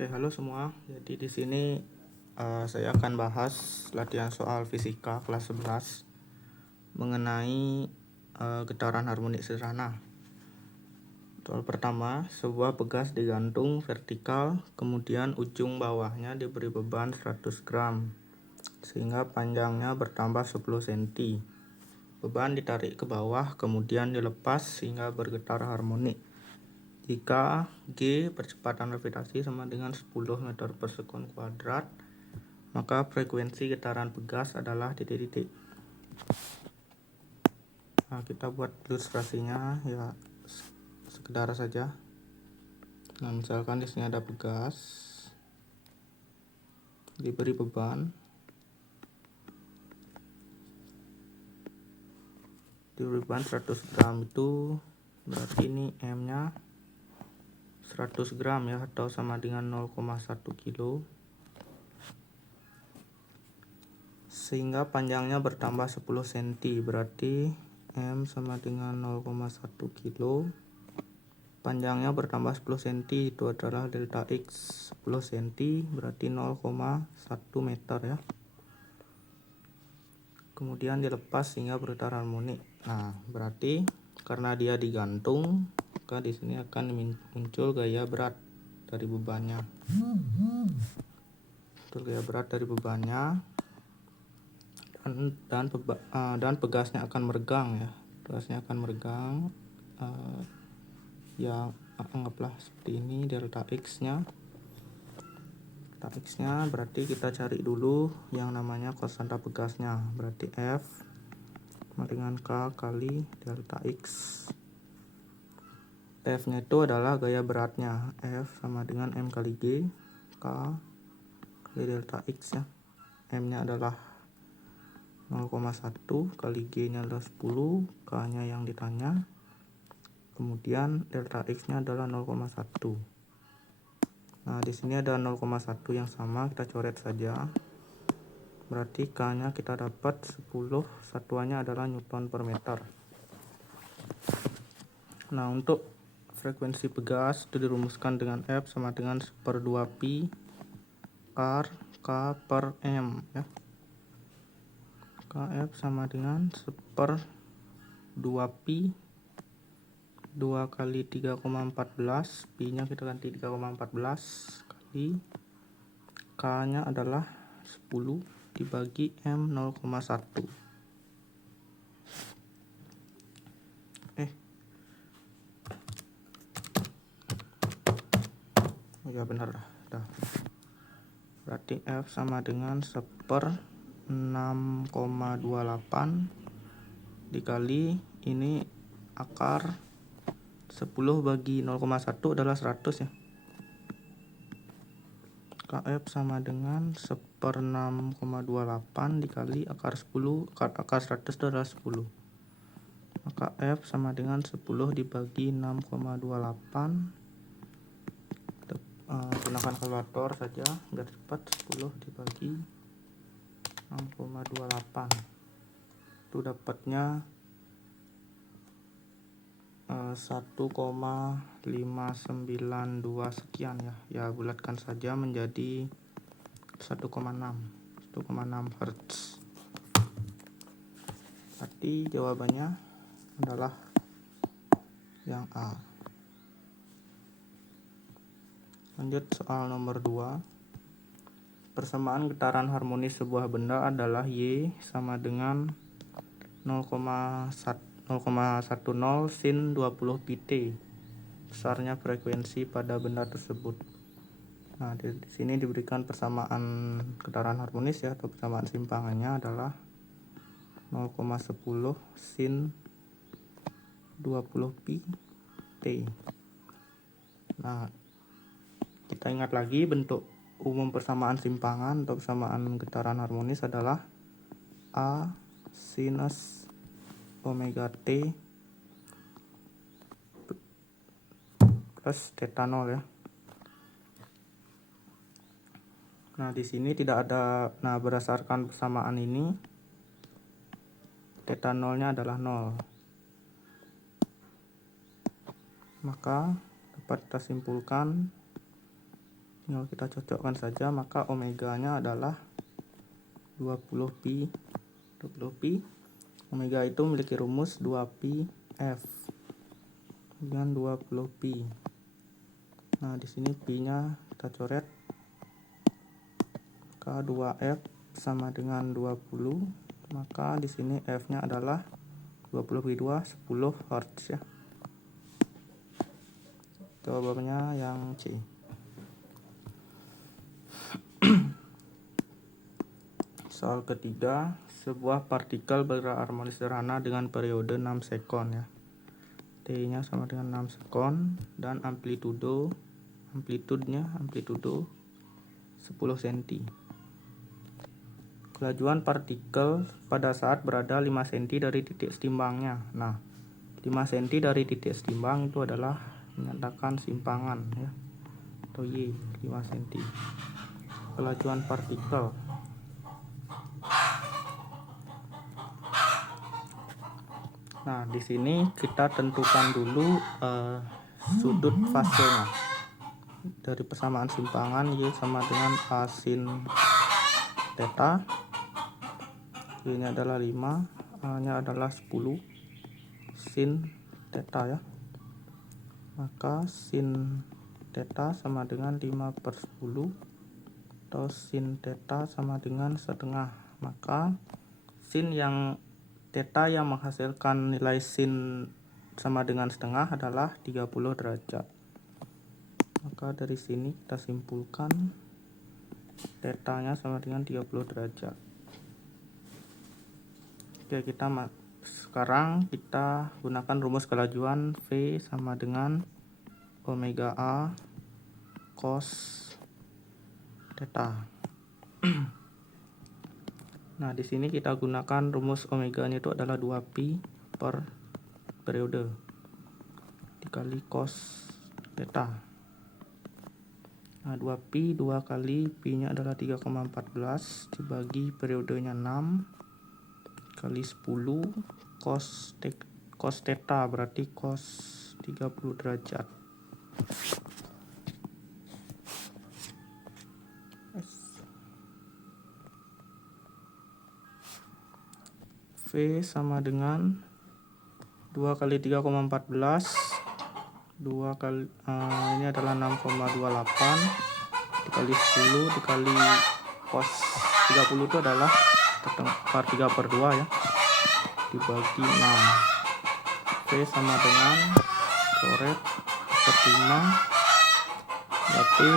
Oke, halo semua. Jadi di sini saya akan bahas latihan soal fisika kelas 11 mengenai getaran harmonik sederhana. Soal pertama, sebuah pegas digantung vertikal, kemudian ujung bawahnya diberi beban 100 gram, sehingga panjangnya bertambah 10 cm. Beban ditarik ke bawah, kemudian dilepas sehingga bergetar harmonik. Jika G percepatan gravitasi sama dengan 10 meter per sekon kuadrat, maka frekuensi getaran pegas adalah titik-titik. Nah, kita buat ilustrasinya ya sekedar saja. Nah, misalkan di sini ada pegas diberi beban, diberi beban 100 gram, itu berarti ini M nya 100 gram ya, atau sama dengan 0,1 kilo, sehingga panjangnya bertambah 10 cm, berarti M sama dengan 0,1 kilo, panjangnya bertambah 10 cm, itu adalah delta X 10 cm, berarti 0,1 meter ya. Kemudian dilepas sehingga bergetar harmonik. Nah, berarti karena dia digantung, maka di sini akan muncul gaya berat dari bebannya. Muncul gaya berat dari bebannya, dan pegasnya akan meregang ya. Pegasnya akan meregang. Ya, anggaplah seperti ini delta X nya. Delta X nya berarti kita cari dulu yang namanya konstanta pegasnya, berarti F sama dengan K kali delta X. F nya itu adalah gaya beratnya, F sama dengan M kali G, K kali delta X ya. M nya adalah 0,1 kali G nya adalah 10, K nya yang ditanya, kemudian delta X nya adalah 0,1. Nah, di sini ada 0,1 yang sama, kita coret saja. Berarti K nya kita dapat 10, satuannya adalah Newton per meter. Nah, untuk frekuensi pegas itu dirumuskan dengan F sama dengan 1/2 pi R K per M ya. Kf sama dengan 1/2 pi 2 kali 3,14, pi nya kita ganti 3,14 kali K nya adalah 10 dibagi M 0,1. Ya benar dah. Berarti F sama dengan 1/6,28 dikali ini akar 10 bagi 0,1 adalah 100 ya. Kf sama dengan 1/6,28 dikali akar 10, akar 100 itu adalah 10. Maka F sama dengan 10 dibagi 6,28. Gunakan kalkulator saja biar cepat. 10 dibagi 6,28 itu dapatnya 1,592 sekian ya. Ya, bulatkan saja menjadi 1,6 Hz. Berarti jawabannya adalah yang A. Lanjut soal nomor 2. Persamaan getaran harmonis sebuah benda adalah Y sama dengan 0,10 sin 20 pi T. Besarnya frekuensi pada benda tersebut. Nah, di sini diberikan persamaan getaran harmonis ya, atau persamaan simpangannya adalah 0,10 sin 20 pi T. Nah, kita ingat lagi bentuk umum persamaan simpangan atau persamaan getaran harmonis adalah A sinus omega T plus theta 0 ya. Nah, di sini tidak ada, berdasarkan persamaan ini theta 0-nya adalah 0. Maka dapat kita simpulkan tinggal kita cocokkan saja, maka omeganya adalah 20pi. Omega itu memiliki rumus 2pi F dengan 20pi. Nah, di sini pi-nya kita coret. Maka 2F sama dengan 20, maka di sini F-nya adalah 20 pi 2 10 Hz ya. Jawabannya yang C. Soal ketiga, sebuah partikel bergerak harmonis sederhana dengan periode 6 sekon ya. T-nya sama dengan 6 sekon dan amplitudo 10 cm. Kelajuan partikel pada saat berada 5 cm dari titik setimbangnya. Nah, 5 cm dari titik setimbang itu adalah menyatakan simpangan ya, atau Y 5 cm. Kelajuan partikel. Nah, di sini kita tentukan dulu sudut fasenya. Dari persamaan simpangan Y sama dengan A sin theta. Y-nya adalah 5, A-nya adalah 10 sin theta ya. Maka sin theta sama dengan 5/10 atau sin theta sama dengan setengah. Maka sin yang theta yang menghasilkan nilai sin sama dengan setengah adalah 30 derajat. Maka dari sini kita simpulkan theta-nya sama dengan 30 derajat. Oke, sekarang kita gunakan rumus kelajuan V sama dengan omega A cos theta. Nah, di sini kita gunakan rumus omega-nya itu adalah 2pi per periode dikali cos theta. Nah, 2pi 2 kali pi-nya adalah 3,14 dibagi periodenya 6 kali 10 cos theta berarti cos 30 derajat. V sama dengan 2 kali 3,14 2 kali ini adalah 6,28 dikali 10 dikali cos 30 itu adalah 3/2 ya, dibagi 6. V sama dengan coret 5 berarti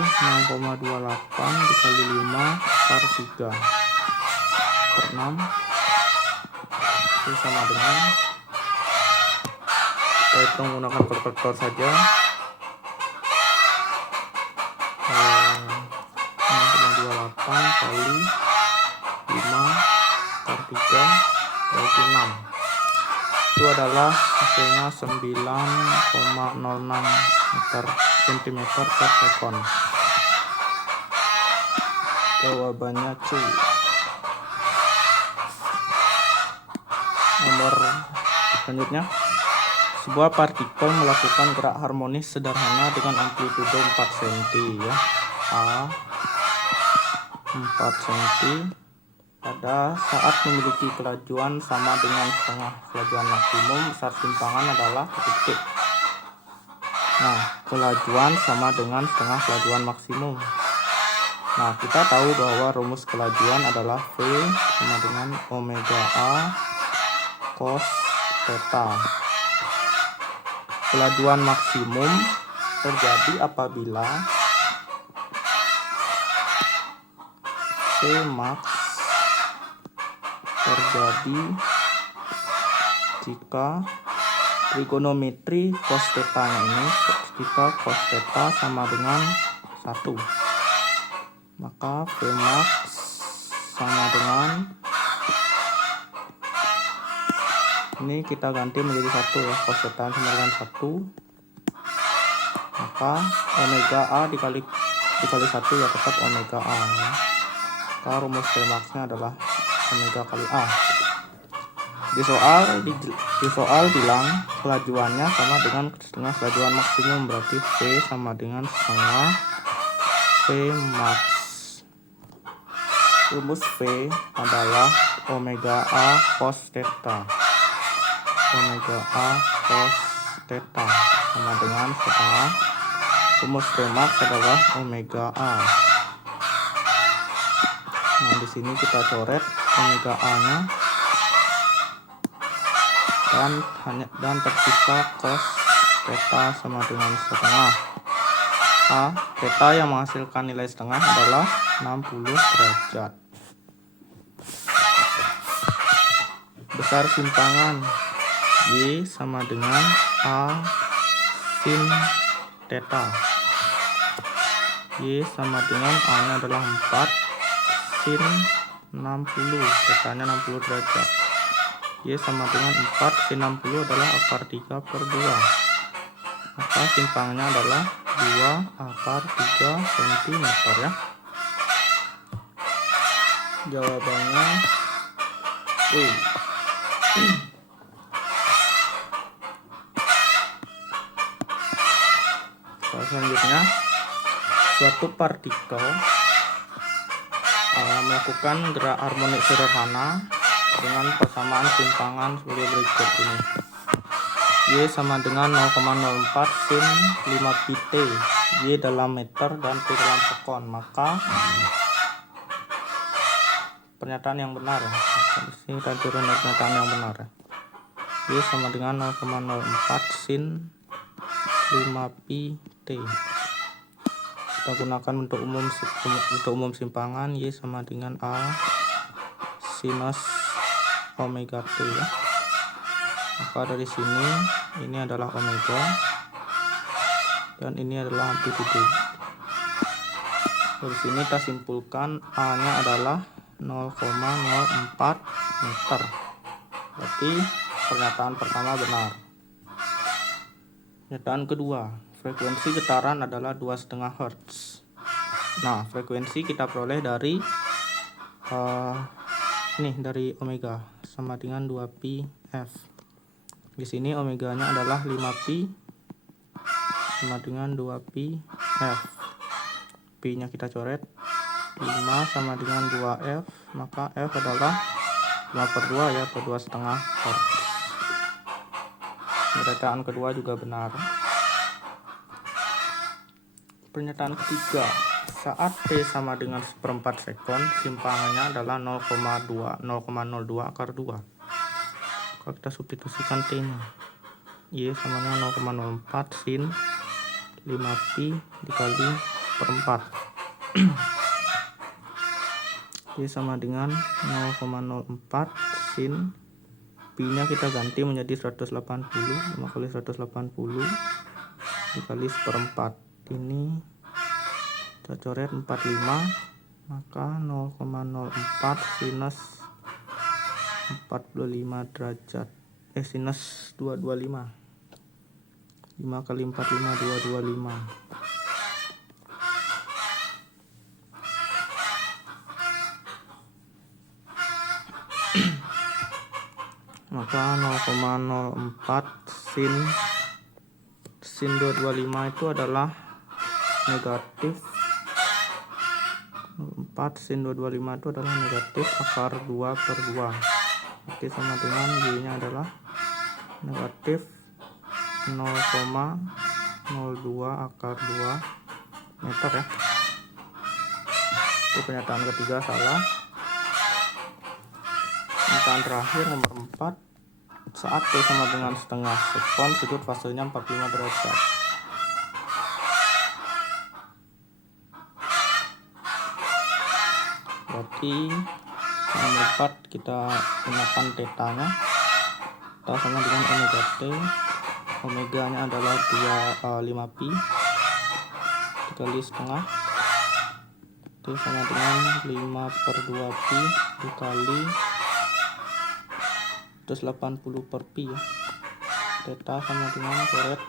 6,28 dikali 5/3/6. V sama dengan, kita hitung menggunakan kalkulator saja, 6,28 kali 5/3 bagi 6 itu adalah hasilnya 9,06 cm per sekon. Jawabannya C. Nomor selanjutnya, sebuah partikel melakukan gerak harmonis sederhana dengan amplitudo 4 cm ya. A 4 cm pada saat memiliki kelajuan sama dengan setengah kelajuan maksimum, besar simpangan adalah titik. Nah, kelajuan sama dengan setengah kelajuan maksimum. Nah, kita tahu bahwa rumus kelajuan adalah V sama dengan omega A cos theta. Kelajuan maksimum terjadi apabila C max terjadi jika trigonometri cos theta-nya ini, jika cos theta sama dengan 1, maka V max sama dengan, ini kita ganti menjadi 1 ya, cos theta sama dengan 1, maka omega A dikali 1 ya tetap omega A ya. Maka rumus V max-nya adalah omega kali A. Di soal bilang kelajuannya sama dengan setengah kelajuan maksimum, berarti V sama dengan setengah V max. Rumus V adalah omega A cos theta. Omega A cos theta sama dengan setengah. Rumus V max adalah omega A. Nah, di sini kita coret omega A-nya dan tersisa cos theta sama dengan setengah. Theta yang menghasilkan nilai setengah adalah 60 derajat. Besar simpangan Y sama dengan A sin theta. Y sama dengan A-nya adalah 4 sin 60, theta-nya 60 derajat. Y sama dengan 4 sin 60 adalah akar 3 per 2. Maka simpangannya adalah 2 akar 3 cm ya. Jawabannya E. Selanjutnya, suatu partikel melakukan gerak harmonik sederhana dengan persamaan simpangan sebagai berikut ini. Y sama dengan 0,04 sin 5 pi T. Y dalam meter dan T dalam sekon. Maka pernyataan yang benar ya. Di sini kita turun pernyataan yang benar ya. Y sama dengan 0,04 sin 5 pi T. Kita gunakan untuk umum simpangan. Y sama dengan A sinus omega T ya. Maka dari sini ini adalah omega dan ini adalah amplitudo. Dari sini kita simpulkan A-nya adalah 0,04 meter. Berarti pernyataan pertama benar. Pernyataan kedua, frekuensi getaran adalah 2,5 Hz. Nah, frekuensi kita peroleh dari dari omega sama dengan 2pi F. Di sini omeganya adalah 5pi sama dengan 2pi F. Pi-nya kita coret. 5 sama dengan 2F, maka F adalah 5 per 2 ya, atau 2,5 Hz. Pernyataan kedua juga benar. Pernyataan ketiga, saat T sama dengan 1/4 sekon, simpangannya adalah 0,02 akar 2. Kalau kita substitusikan T-nya, Y sama dengan 0,04 sin 5pi dikali 1/4. Y sama dengan 0,04 sin pi-nya kita ganti menjadi 180. 5 kali 180 dikali 1/4. Ini kita coret 45, maka 0,04 sinus 45 derajat. Sinus 225. 5 kali 45 225. Maka 0,04 sin 225 itu adalah negatif 4 sin 225 itu adalah negatif akar 2 per 2. Berarti sama dengan Y nya adalah negatif 0,02 akar 2 meter ya. Itu pernyataan ketiga salah. Pernyataan terakhir nomor 4, saat T sama dengan setengah sekon, sudut fasenya 45 derajat. Berarti nomor 4 kita gunakan theta-nya. Theta sama dengan omega T. Omega-nya adalah 5pi dikali setengah. T sama dengan 5 per 2pi dikali 180 per pi ya. Theta sama dengan coret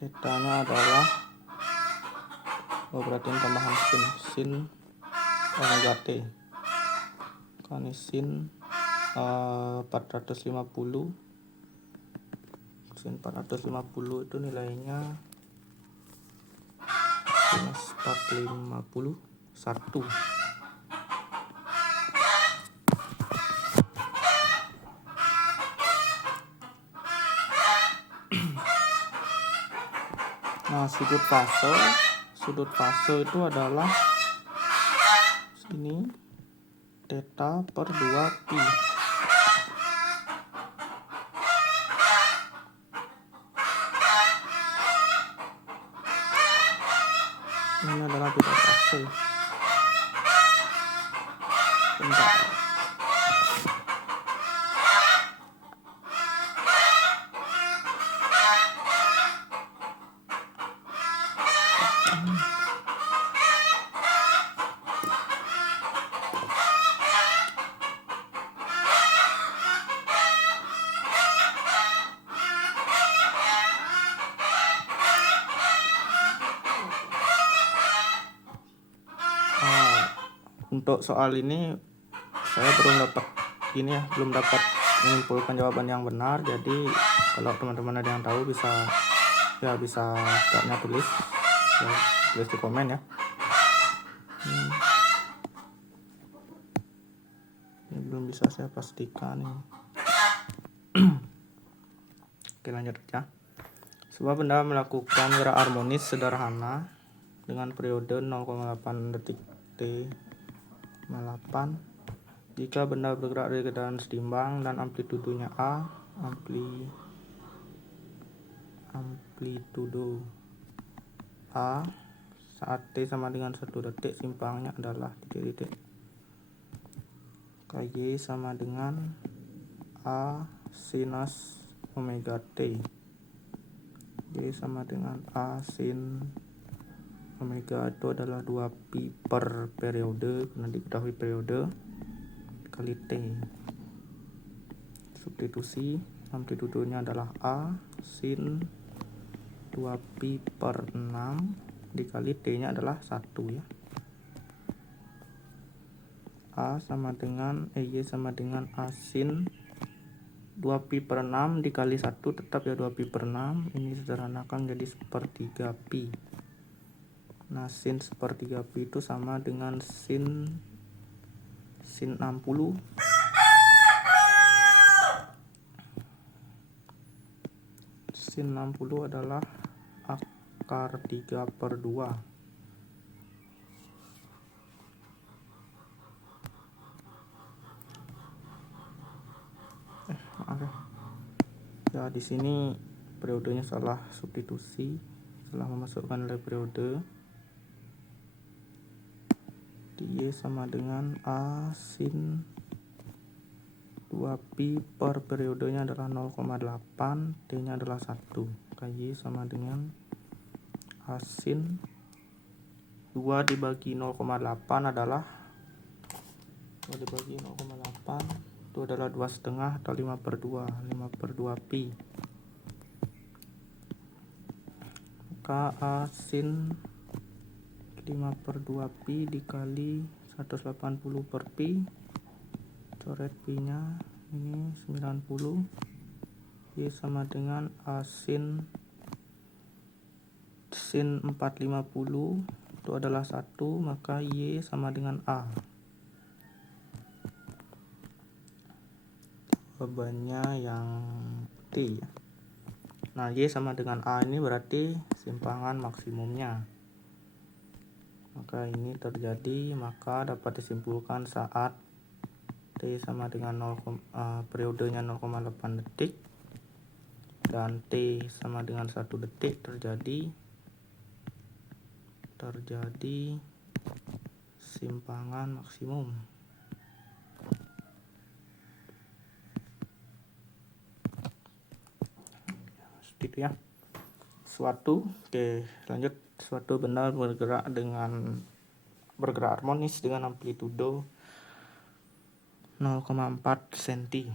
theta-nya adalah berarti tambahan sin omega T. Kan sin 450 sin 450 itu nilainya minus 451. Nah, sudut fase itu adalah sini theta per 2 pi. Ini adalah theta fase. Bentar. Untuk soal ini saya belum dapat menyimpulkan jawaban yang benar. Jadi kalau teman-teman ada yang tahu bisa tulis di komen ya. Ini belum bisa saya pastikan ini. Oke, lanjut aja. Sebuah benda melakukan gerak harmonis sederhana dengan periode 0,8 detik T8 jika benda bergerak dari keadaan seimbang dan amplitudonya A. Amplitudo A saat T sama dengan 1 detik, simpangnya adalah titik-titik. KY sama dengan A sinus omega T. Y sama dengan A sin omega itu adalah 2 pi per periode, karena diketahui periode kali T. Substitusi, amplitudonya adalah A sin 2 pi per 6 dikali T nya adalah 1 ya. Y sama dengan A sin 2 pi per 6 dikali 1 tetap ya 2 pi per 6. Ini sederhanakan jadi sepertiga pi. Nah, sin sepertiga pi itu sama dengan sin 60. Sin 60 adalah akar 3 per 2. Maaf ya. Ya, di sini periodenya salah substitusi. Setelah memasukkan nilai periode, Y sama dengan A sin 2 pi per periodenya adalah 0,8, T nya adalah 1. KY sama dengan A sin 2 dibagi 0,8 adalah 2 dibagi 0,8 itu adalah 2,5 atau 5 per 2 pi. Maka A sin 5 per 2 pi dikali 180 per pi, coret pi nya ini 90. Y sama dengan A sin 450 itu adalah 1, maka Y sama dengan A. Jawabannya yang T. Nah, Y sama dengan A ini berarti simpangan maksimumnya. Maka ini terjadi, maka dapat disimpulkan saat T sama dengan periodenya 0,8 detik dan T sama dengan 1 detik terjadi simpangan maksimum. Seperti itu ya. Lanjut. Suatu benda bergerak harmonis dengan amplitudo 0,4 cm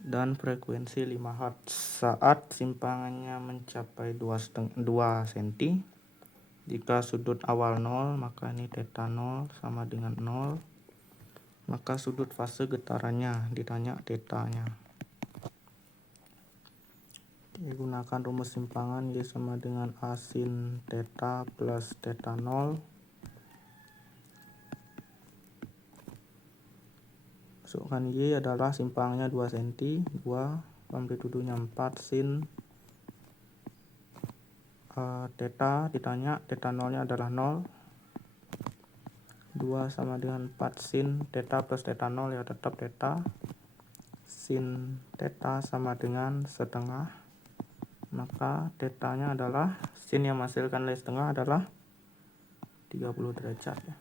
dan frekuensi 5 Hz saat simpangannya mencapai 2 cm. Jika sudut awal 0, maka ini theta 0 sama dengan 0. Maka sudut fase getarannya, ditanya theta-nya. Gunakan rumus simpangan Y sama dengan A sin theta plus theta 0. Masukkan Y adalah simpangannya 2 cm, 2, amplitudonya 4 sin theta, ditanya theta 0 nya adalah 0. 2 sama dengan 4 sin theta plus theta 0, ya tetap theta. Sin theta sama dengan setengah, maka theta-nya adalah, sin yang menghasilkan nilai setengah adalah 30 derajat ya.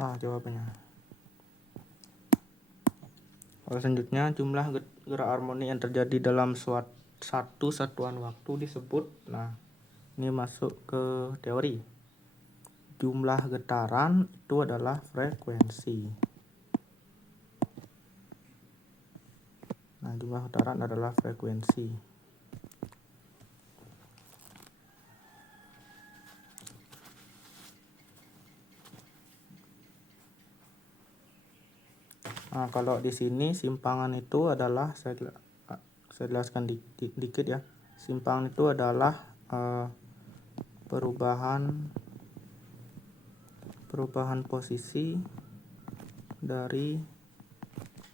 Jawabannya. Selanjutnya, jumlah gerak harmoni yang terjadi dalam satu satuan waktu disebut, ini masuk ke teori. Jumlah getaran itu adalah frekuensi. Jumlah getaran adalah frekuensi. Kalau di sini simpangan itu adalah, saya jelaskan dikit ya. Simpangan itu adalah perubahan posisi dari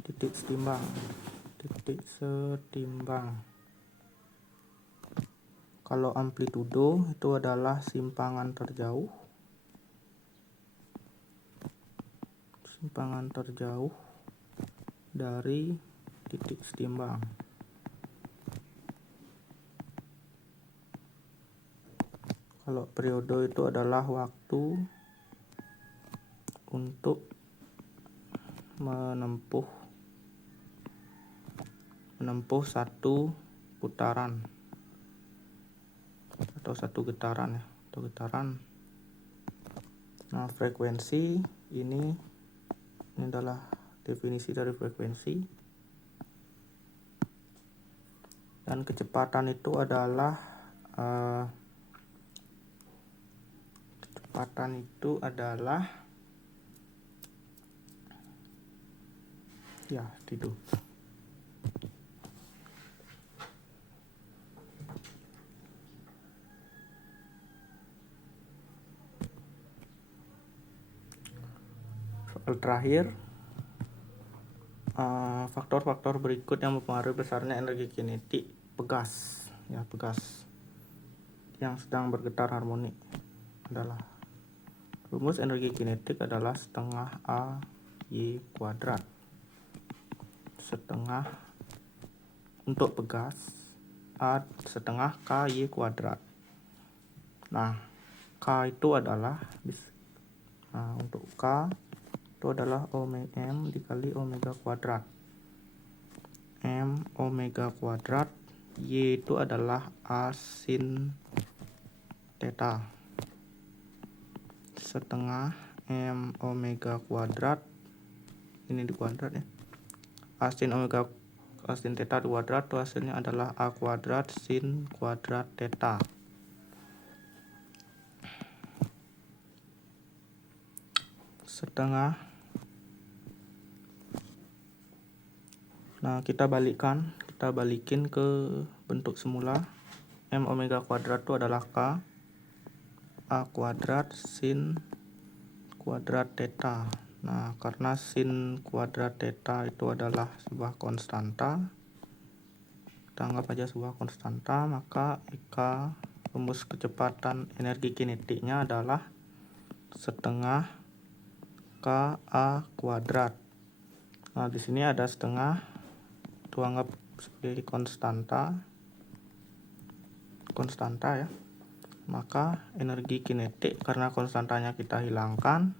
titik setimbang. Kalau amplitudo itu adalah simpangan terjauh dari titik setimbang. Kalau periode itu adalah waktu untuk menempuh satu putaran atau satu getaran ya, frekuensi ini adalah definisi dari frekuensi, dan kecepatan itu adalah itu. Soal terakhir, faktor-faktor berikut yang mempengaruhi besarnya energi kinetik pegas yang sedang bergetar harmoni adalah, rumus energi kinetik adalah setengah A Y kuadrat. Setengah untuk pegas, A setengah K Y kuadrat. K itu adalah, untuk K itu adalah M dikali omega kuadrat. M omega kuadrat, Y itu adalah A sin theta. Setengah M omega kuadrat, ini di kuadrat ya. A sin theta kuadrat itu hasilnya adalah A kuadrat sin kuadrat theta. Setengah. Kita balikin ke bentuk semula. M omega kuadrat itu adalah K A kuadrat sin kuadrat theta. Karena sin kuadrat theta itu adalah sebuah konstanta, kita anggap aja sebuah konstanta, maka rumus kecepatan energi kinetiknya adalah setengah KA kuadrat. Di sini ada setengah, itu anggap sebagai konstanta ya. Maka energi kinetik karena konstantanya kita hilangkan,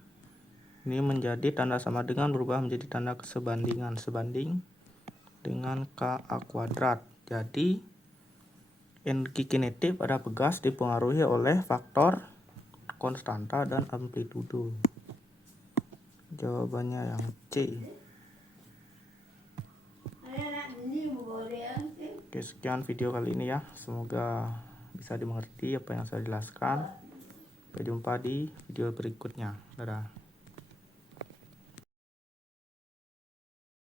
ini menjadi tanda sama dengan berubah menjadi tanda sebanding dengan KA kuadrat. Jadi energi kinetik pada pegas dipengaruhi oleh faktor konstanta dan amplitudo. Jawabannya yang C. Oke, sekian video kali ini ya. Semoga bisa dimengerti apa yang saya jelaskan. Sampai jumpa di video berikutnya. Dadah.